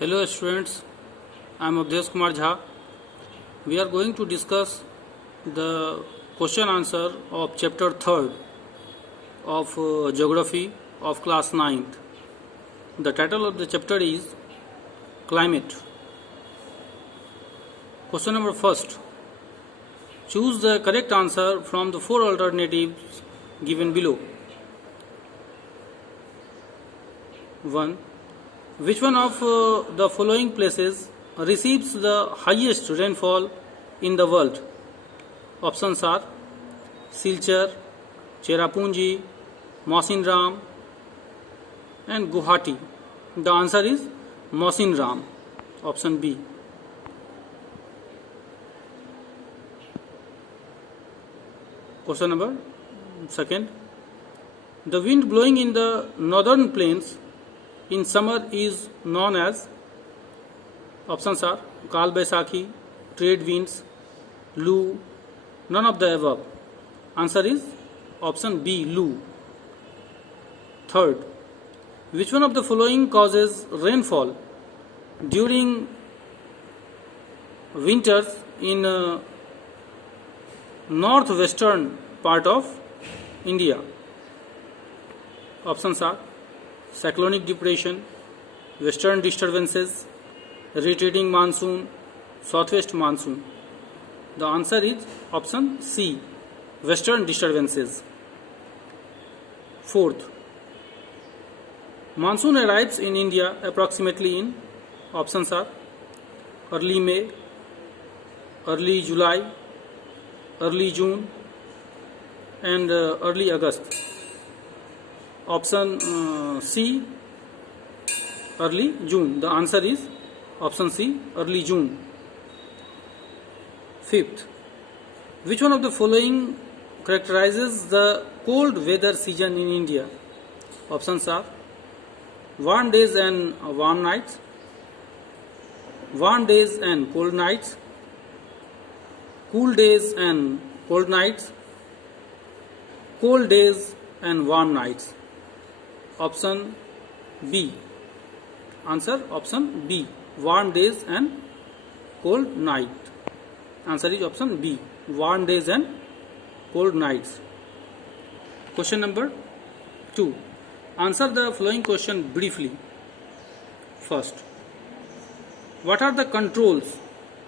Hello students, I am Abdesh Kumar Jha. We are going to discuss the question answer of chapter 3rd of geography of class 9th. The title of the chapter is Climate. Question number first. Choose the correct answer from the four alternatives given below. 1. Which one of the following places receives the highest rainfall in the world? Options are Silchar, Cherrapunji, Mawsynram and Guwahati. The answer is Mawsynram. Option B. Question number second. The wind blowing in the northern plains in summer is known as. Options are Kal Baisakhi, trade winds, Lu, none of the above. Answer is option B, Lu. Third, which one of the following causes rainfall during winters in northwestern part of India? Options are cyclonic depression, western disturbances, retreating monsoon, southwest monsoon. The answer is option C, western disturbances. Fourth, monsoon arrives in India approximately in. Options are early May, early July, early June and early August. Option C, early June. The answer is option C, early June. Fifth, which one of the following characterizes the cold weather season in India? Options are warm days and warm nights, warm days and cold nights, cool days and cold nights, cold days and warm nights. Option B. Answer option B, warm days and cold night. Answer is option B, warm days and cold nights. Question number 2. Answer the following question briefly. First, what are the controls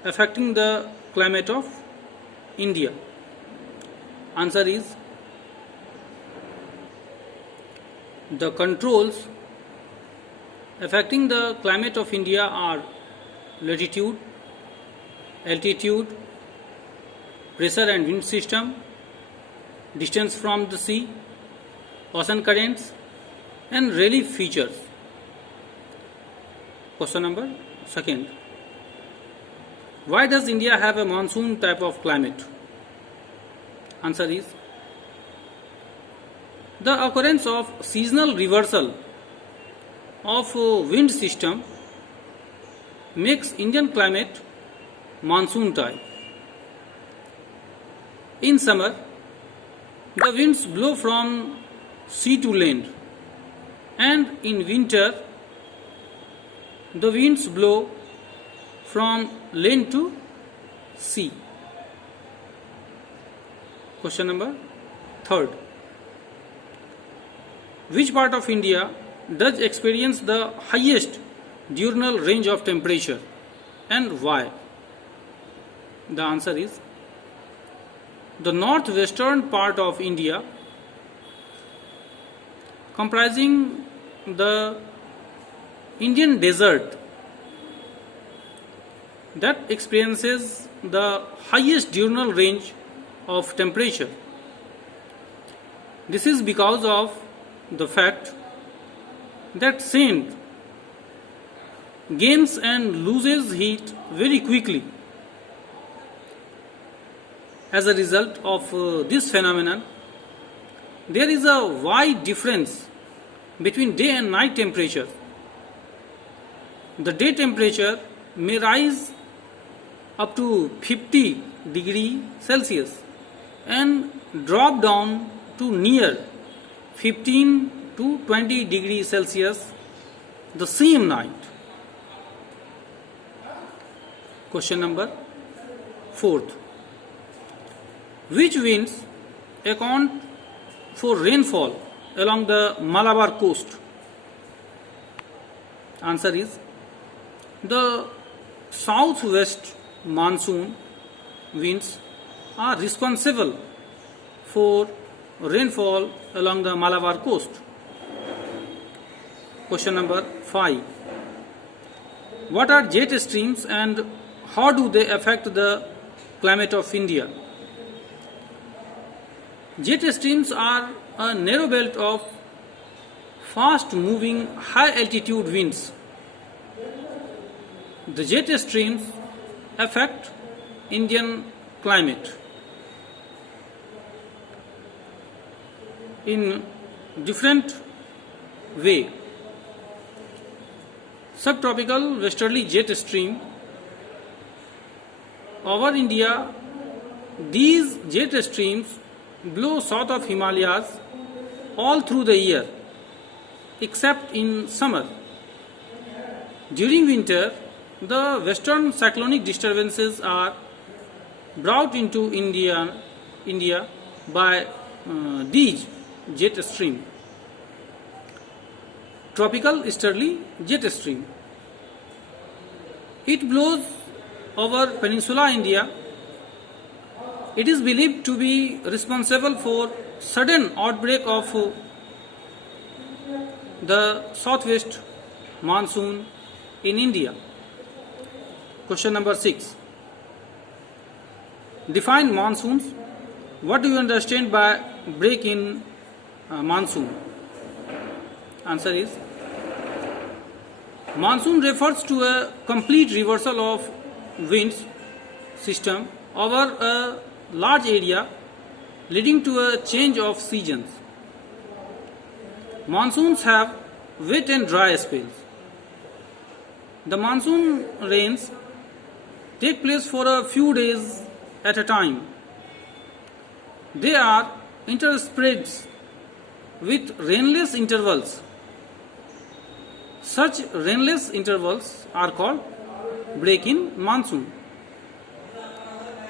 affecting the climate of India? Answer is the controls affecting the climate of India are latitude, altitude, pressure and wind system, distance from the sea, ocean currents and relief features. Question number second. Why does India have a monsoon type of climate? Answer is the occurrence of seasonal reversal of wind system makes Indian climate monsoon type. In summer, the winds blow from sea to land, and in winter, the winds blow from land to sea. Question number third. Which part of India does experience the highest diurnal range of temperature and why? The answer is the northwestern part of India, comprising the Indian desert, that experiences the highest diurnal range of temperature. This is because of the fact that sand gains and loses heat very quickly. As a result of this phenomenon, there is a wide difference between day and night temperature. The day temperature may rise up to 50 degrees Celsius and drop down to near 15 to 20 degrees Celsius the same night. Question number 4. Which winds account for rainfall along the Malabar coast? Answer is the southwest monsoon winds are responsible for rainfall along the Malabar coast. Question number 5. What are jet streams and how do they affect the climate of India? Jet streams are a narrow belt of fast moving high altitude winds. The jet streams affect Indian climate in different way. Subtropical westerly jet stream over India, these jet streams blow south of Himalayas all through the year except in summer. During winter, the western cyclonic disturbances are brought into India by these jet stream. Tropical easterly jet stream. It blows over Peninsula India. It is believed to be responsible for sudden outbreak of the southwest monsoon in India. Question number 6. Define monsoons. What do you understand by break in monsoon? Answer is monsoon refers to a complete reversal of winds system over a large area leading to a change of seasons. Monsoons have wet and dry spells. The monsoon rains take place for a few days at a time. They are interspersed with rainless intervals. Such rainless intervals are called break in monsoon.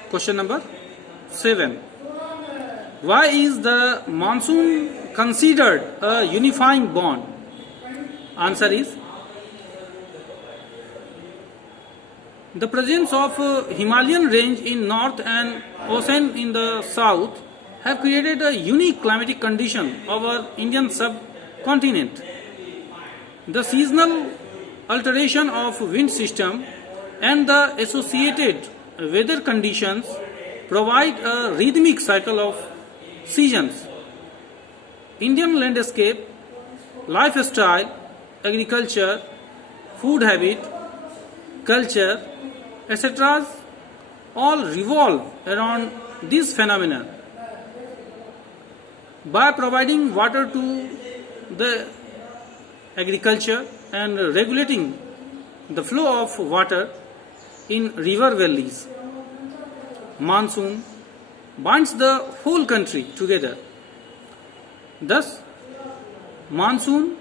Question number 7. Why is the monsoon considered a unifying bond? Answer is the presence of Himalayan range in north and ocean in the south have created a unique climatic condition over Indian subcontinent. The seasonal alteration of wind system and the associated weather conditions provide a rhythmic cycle of seasons. Indian landscape, lifestyle, agriculture, food habit, culture, etc. all revolve around this phenomenon. By providing water to the agriculture and regulating the flow of water in river valleys, monsoon binds the whole country together. Thus, monsoon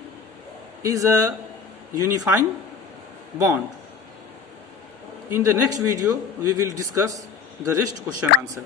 is a unifying bond. In the next video, we will discuss the rest question answer.